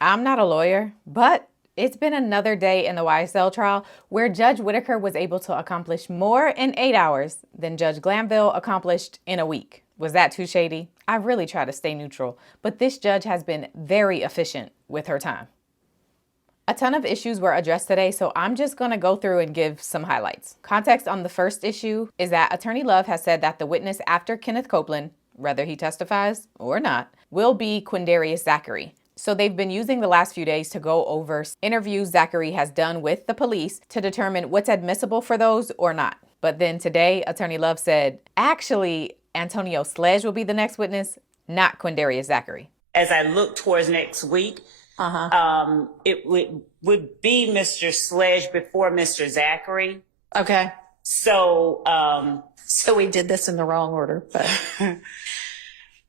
I'm not a lawyer, but it's been another day in the YSL trial where Judge Whitaker was able to accomplish more in 8 hours than Judge Glanville accomplished in a week. Was that too shady? I really try to stay neutral, but this judge has been very efficient with her time. A ton of issues were addressed today, so I'm just going to go through and give some highlights. Context on the first issue is that Attorney Love has said that the witness after Kenneth Copeland, whether he testifies or not, will be Quindarius Zachary. So they've been using the last few days to go over interviews Zachary has done with the police to determine what's admissible for those or not. But then today, Attorney Love said, actually, Antonio Sledge will be the next witness, not Quindarius Zachary. As I look towards next week, it would be Mr. Sledge before Mr. Zachary. Okay. So, So we did this in the wrong order, but.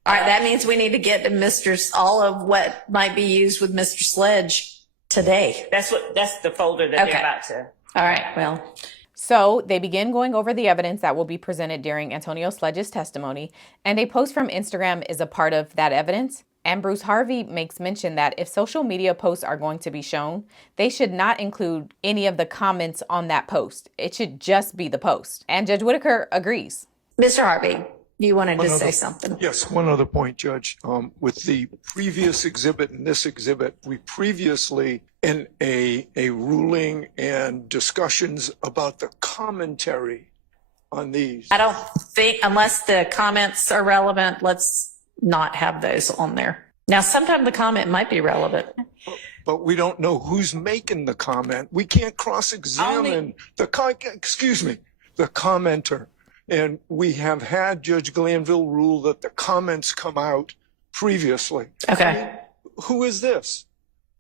All right, that means we need to get to all of what might be used with Mr. Sledge today. that's the folder that Okay. they're about to. All right, well. So they begin going over the evidence that will be presented during Antonio Sledge's testimony, and a post from Instagram is a part of that evidence. And Bruce Harvey makes mention that if social media posts are going to be shown, they should not include any of the comments on that post. It should just be the post. And Judge Whitaker agrees. Mr. Harvey, you wanted to say something. Yes, one other point, Judge. With the previous exhibit and this exhibit, we previously, in a ruling and discussions about the commentary on these. I don't think, unless the comments are relevant, let's not have those on there. Now, sometimes the comment might be relevant. But we don't know who's making the comment. We can't cross-examine the commenter. And we have had Judge Glanville rule that the comments come out previously. Okay. I mean, who is this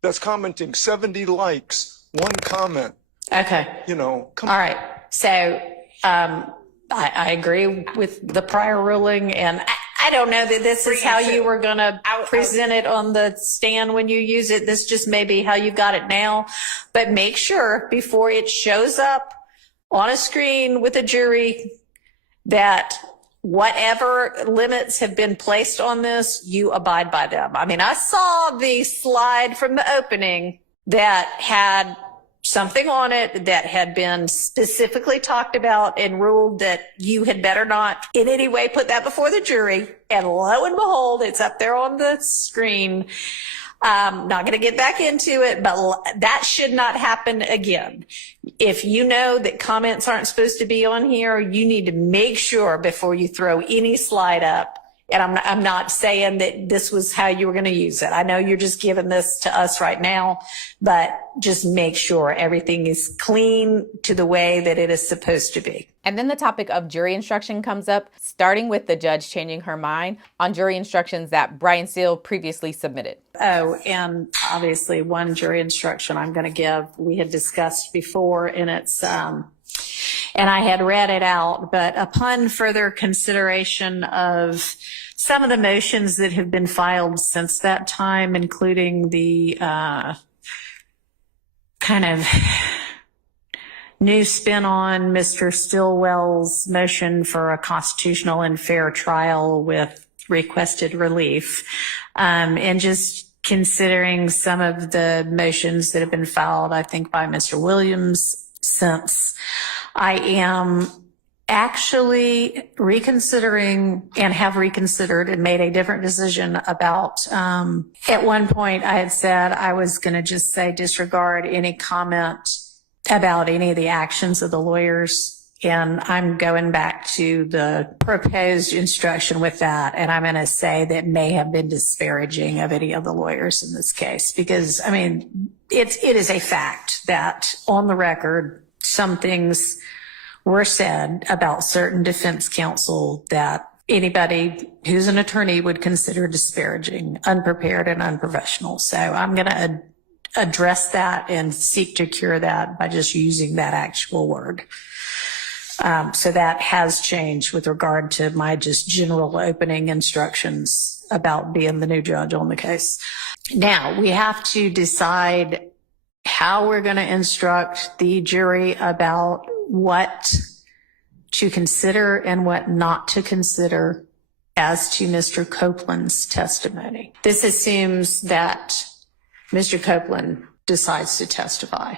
that's commenting? 70 likes, one comment. Okay. Come All right. So I agree with the prior ruling, and I don't know that this is how you were going to present it on the stand when you use it. This just may be how you got it now. But make sure before it shows up on a screen with a jury that whatever limits have been placed on this, you abide by them. I mean, I saw the slide from the opening that had something on it that had been specifically talked about and ruled that you had better not in any way put that before the jury. And lo and behold, it's up there on the screen. Not going to get back into it, but that should not happen again. If you know that comments aren't supposed to be on here, you need to make sure before you throw any slide up. And I'm not saying that this was how you were going to use it. I know you're just giving this to us right now, but just make sure everything is clean to the way that it is supposed to be. And then the topic of jury instruction comes up, starting with the judge changing her mind on jury instructions that Brian Seal previously submitted. Oh, and obviously one jury instruction I'm going to give, we had discussed before, and it's, and I had read it out, but upon further consideration of some of the motions that have been filed since that time, including the kind of new spin on Mr. Stillwell's motion for a constitutional and fair trial with requested relief, and just considering some of the motions that have been filed, I think, by Mr. Williams since, I am actually reconsidering and have reconsidered and made a different decision about, at one point I had said I was going to just say disregard any comment about any of the actions of the lawyers. And I'm going back to the proposed instruction with that. And I'm going to say that may have been disparaging of any of the lawyers in this case, because I mean, it is a fact that on the record, some things were said about certain defense counsel that anybody who's an attorney would consider disparaging, unprepared, and unprofessional. So I'm going to address that and seek to cure that by just using that actual word. So that has changed with regard to my just general opening instructions about being the new judge on the case. Now we have to decide how we're going to instruct the jury about what to consider and what not to consider as to Mr. Copeland's testimony. This assumes that Mr. Copeland decides to testify.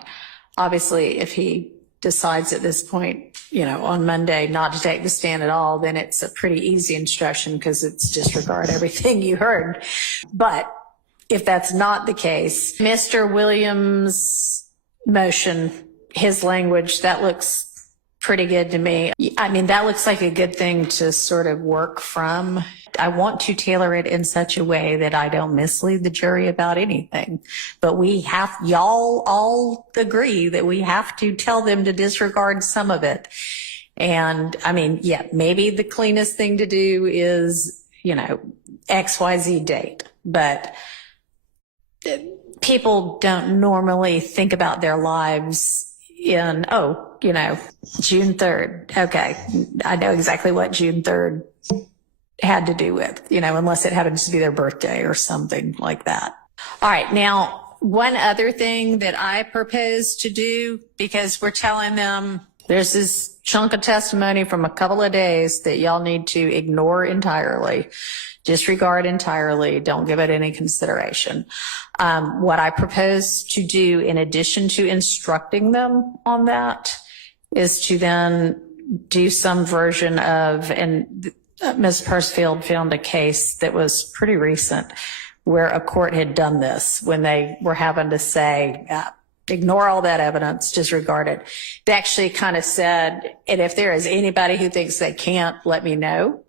Obviously, if he decides at this point, on Monday not to take the stand at all, then it's a pretty easy instruction because it's disregard everything you heard. But if that's not the case, Mr. Williams' motion, his language, that looks pretty good to me. I mean, that looks like a good thing to sort of work from. I want to tailor it in such a way that I don't mislead the jury about anything. But y'all all agree that we have to tell them to disregard some of it. And I mean, yeah, maybe the cleanest thing to do is, XYZ date. But people don't normally think about their lives in, June 3rd. Okay. I know exactly what June 3rd had to do with, unless it happens to be their birthday or something like that. All right. Now, one other thing that I propose to do, because we're telling them there's this chunk of testimony from a couple of days that y'all need to ignore entirely, disregard entirely, don't give it any consideration. What I propose to do in addition to instructing them on that is to then do some version of, and Ms. Pursfield found a case that was pretty recent where a court had done this when they were having to say, ignore all that evidence, disregard it. They actually kind of said, and if there is anybody who thinks they can't, let me know.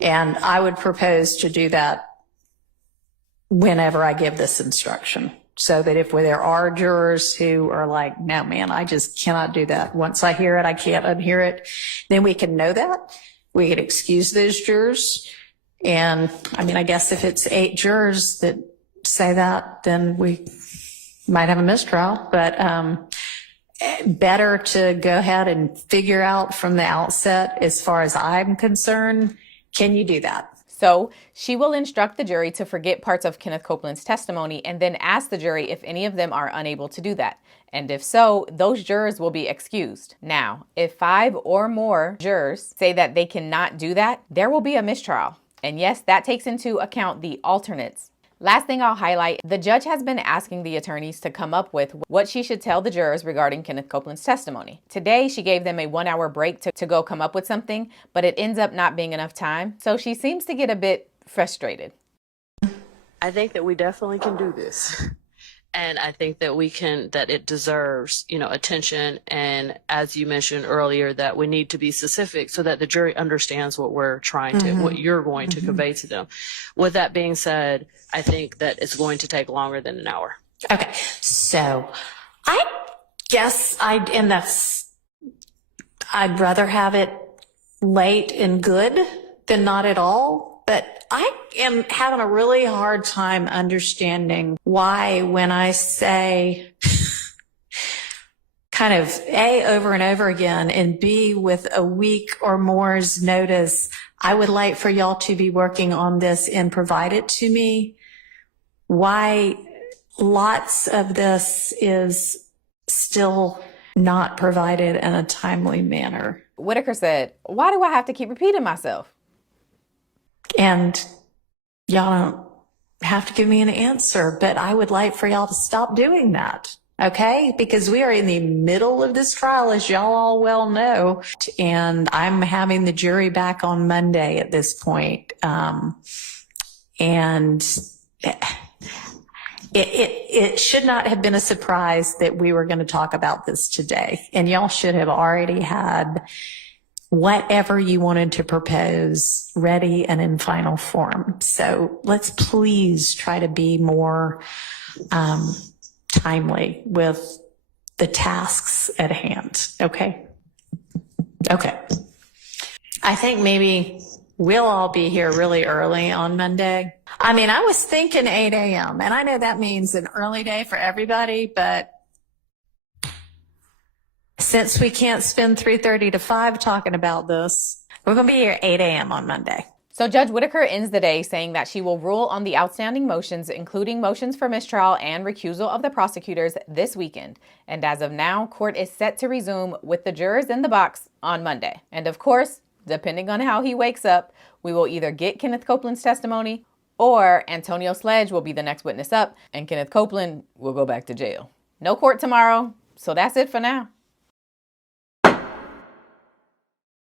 And I would propose to do that whenever I give this instruction, so that if there are jurors who are like, no, man, I just cannot do that. Once I hear it, I can't unhear it. Then we can know that. We can excuse those jurors. And I mean, I guess if it's 8 jurors that say that, then we might have a mistrial. But better to go ahead and figure out from the outset, as far as I'm concerned, can you do that? So she will instruct the jury to forget parts of Kenneth Copeland's testimony and then ask the jury if any of them are unable to do that. And if so, those jurors will be excused. Now, if 5 or more jurors say that they cannot do that, there will be a mistrial. And yes, that takes into account the alternates. Last thing I'll highlight, the judge has been asking the attorneys to come up with what she should tell the jurors regarding Kenneth Copeland's testimony. Today, she gave them a 1-hour break to go come up with something, but it ends up not being enough time. So she seems to get a bit frustrated. I think that we definitely can do this. And I think that that it deserves, attention. And as you mentioned earlier, that we need to be specific so that the jury understands what we're trying to, what you're going to convey to them. With that being said, I think that it's going to take longer than an hour. Okay. So I guess I'd rather have it late and good than not at all. But I am having a really hard time understanding why, when I say kind of A, over and over again, and B, with a week or more's notice, I would like for y'all to be working on this and provide it to me, why lots of this is still not provided in a timely manner. Whitaker said, "Why do I have to keep repeating myself?" And y'all don't have to give me an answer, but I would like for y'all to stop doing that. Okay? Because we are in the middle of this trial, as y'all all well know. And I'm having the jury back on Monday at this point. And it should not have been a surprise that we were going to talk about this today. And y'all should have already had whatever you wanted to propose ready and in final form. So let's please try to be more timely with the tasks at hand. Okay. I think maybe we'll all be here really early on Monday. I mean, I was thinking 8 a.m. and I know that means an early day for everybody, but since we can't spend 3:30 to 5 talking about this, we're going to be here at 8 a.m. on Monday. So Judge Whitaker ends the day saying that she will rule on the outstanding motions, including motions for mistrial and recusal of the prosecutors, this weekend. And as of now, court is set to resume with the jurors in the box on Monday. And of course, depending on how he wakes up, we will either get Kenneth Copeland's testimony or Antonio Sledge will be the next witness up and Kenneth Copeland will go back to jail. No court tomorrow, so that's it for now.